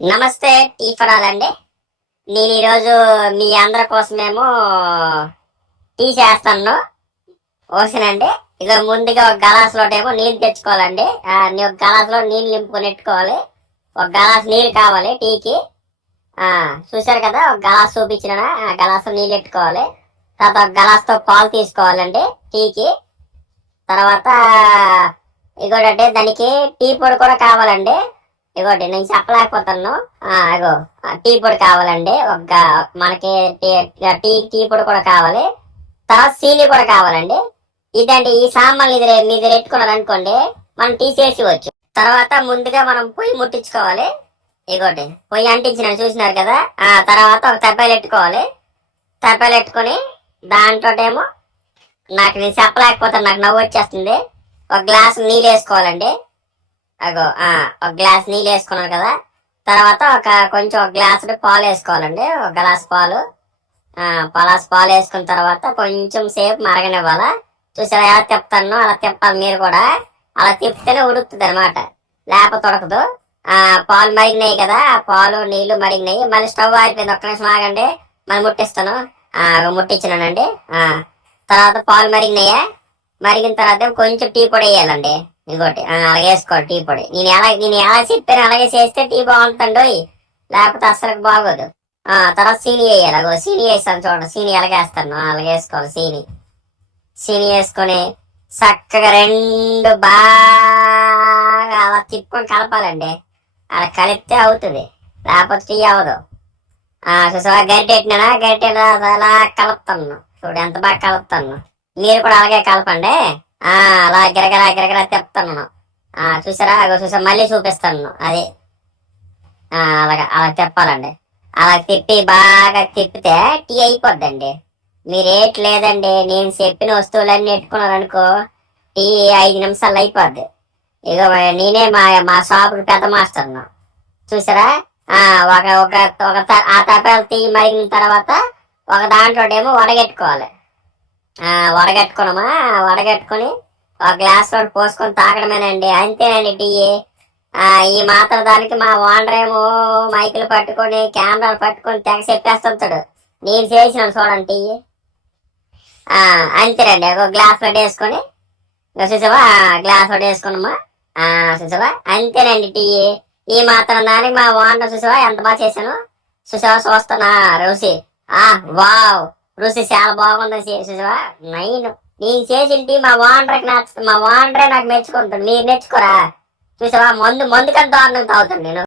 నమస్తే tea for all అండి. నేను ఈరోజు మీ అందరి కోసమేమో టీ చేస్తాను. ఓకేనండి. ఇక ముందుగా ఒక గలాసులోటేమో నీళ్ళు తెచ్చుకోవాలండి. ఒక గలాసులో నీళ్ళు నింపుకొని పెట్టుకోవాలి. ఒక గలాస్ నీళ్ళు కావాలి టీకి. చూశారు కదా, ఒక గలాస్ చూపించిన ఆ గలాసులో నీళ్ళు పెట్టుకోవాలి. తర్వాత ఒక గలాస్తో పాలు తీసుకోవాలండి టీకి. తర్వాత ఇంకోటంటే దానికి టీ పొడి కూడా కావాలండి. ఇగోటి నేను చెప్పలేకపోతాను. ఇగో టీ పొడి కావాలండి. ఒక మనకి టీ పొడి కూడా కావాలి. తర్వాత సీని కూడా కావాలండి. ఇదండి ఈ సామాన్లు ఇది పెట్టుకున్నారు అనుకోండి, మనం టీ చేసేవచ్చు. తర్వాత ముందుగా మనం పొయ్యి ముట్టించుకోవాలి. ఇగోటి పొయ్యి అంటించిన చూసినారు కదా. తర్వాత ఒక తప్పాలు పెట్టుకోవాలి. తప్పాలు పెట్టుకొని దాంట్లో ఏమో నేను చెప్పలేకపోతాను, నాకు నవ్వు వచ్చేస్తుంది. ఒక గ్లాసు నీళ్ళు వేసుకోవాలండి. అగో ఒక గ్లాస్ నీళ్ళు వేసుకున్నారు కదా. తర్వాత కొంచెం ఒక గ్లాసు పాలు వేసుకోవాలండి. ఒక గ్లాస్ పాలు పాలు వేసుకున్న తర్వాత కొంచెం సేపు మరగనివ్వాలా. చూసారా ఎలా తిప్పుతాను, అలా తిప్పాలి మీరు కూడా. అలా తిప్పితేనే ఉడుకుతుంది అనమాట, లేకపోతే ఉడకదు. పాలు మరిగినాయి కదా, పాలు నీళ్లు మరిగినాయి. మళ్ళీ స్టవ్ ఆరిపోయింది, ఒక్క నిమిషం ఆగండి, మళ్ళీ ముట్టిస్తాను. ముట్టించినానండి. తర్వాత పాలు మరిగినాయా, మరిగిన తర్వాత కొంచెం టీ పొడి వేయాలండి. ఇంకోటి అలాగే వేసుకోవాలి టీ పొడి. నేను ఎలా చెప్పాను అలాగే చేస్తే టీ బాగుంటుందండి, లేకపోతే అసలు బాగోదు. తర్వాత సీని వేయాలి. అగో సీని వేస్తాను చూడండి, సీని ఎలాగ వేస్తాను అలాగే వేసుకోవాలి. సీని వేసుకొని చక్కగా రెండు బాగా అలా తిప్పుకొని కలపాలండి. అలా కలిపితే అవుతుంది, లేకపోతే టీ అవ్వదు. చూసావా గరిటెట్టినా అలా కలుపుతాను చూడు, ఎంత బాగా కలుపుతాను. మీరు కూడా అలాగే కలపండి. అలా గిరగిరా తిప్పుతాను. చూసారా చూసా మళ్ళీ చూపిస్తాను. అది అలా తిప్పాలండి. అలా తిప్పి బాగా తిప్పితే టీ అయిపోద్దండి. మీరేట్ లేదండి, నేను చెప్పిన వస్తువులన్నీ పెట్టుకున్నారనుకో టీ 5 నిమిషాలు అయిపోద్ది. ఇక నేనే మా షాపుకి పెద్ద మాస్టర్ను. చూసారా ఆ తపాలు టీ మరిగిన తర్వాత ఒక దాంట్లో ఏమో వడగెట్టుకోవాలి. వడగట్టుకొని ఒక గ్లాస్ లో పోసుకొని తాగడమేనండి, అంతేనండి టీ. ఈ మాత్రం దానికి మా ఓనర్ ఏమో మైకులు పట్టుకొని కెమెరాలు పట్టుకొని తెగ చెప్పేస్తుంటాడు. నేను చేసినాను చూడండి టీ. అంతేనండి, ఒక గ్లాస్ లో వేసుకొని చూసావా, గ్లాస్ లో వేసుకున్నామా. చూసావా అంతేనండి టీ. ఈ మాత్రం దానికి మా ఓనర్ చూసావా ఎంత బాగా చేశాను. చూస్తున్నా రుచి. వావ్, రుచి చాలా బాగుంది. చూసావా నేను చేసింటి మా ఓనర్కి నచ్చుతుంది. మా ఓనరే నాకు మెచ్చుకుంటాడు, మీరు నేర్చుకోరా. చూసావా మందు కంటే దారుణంగా తాగుతాను నేను.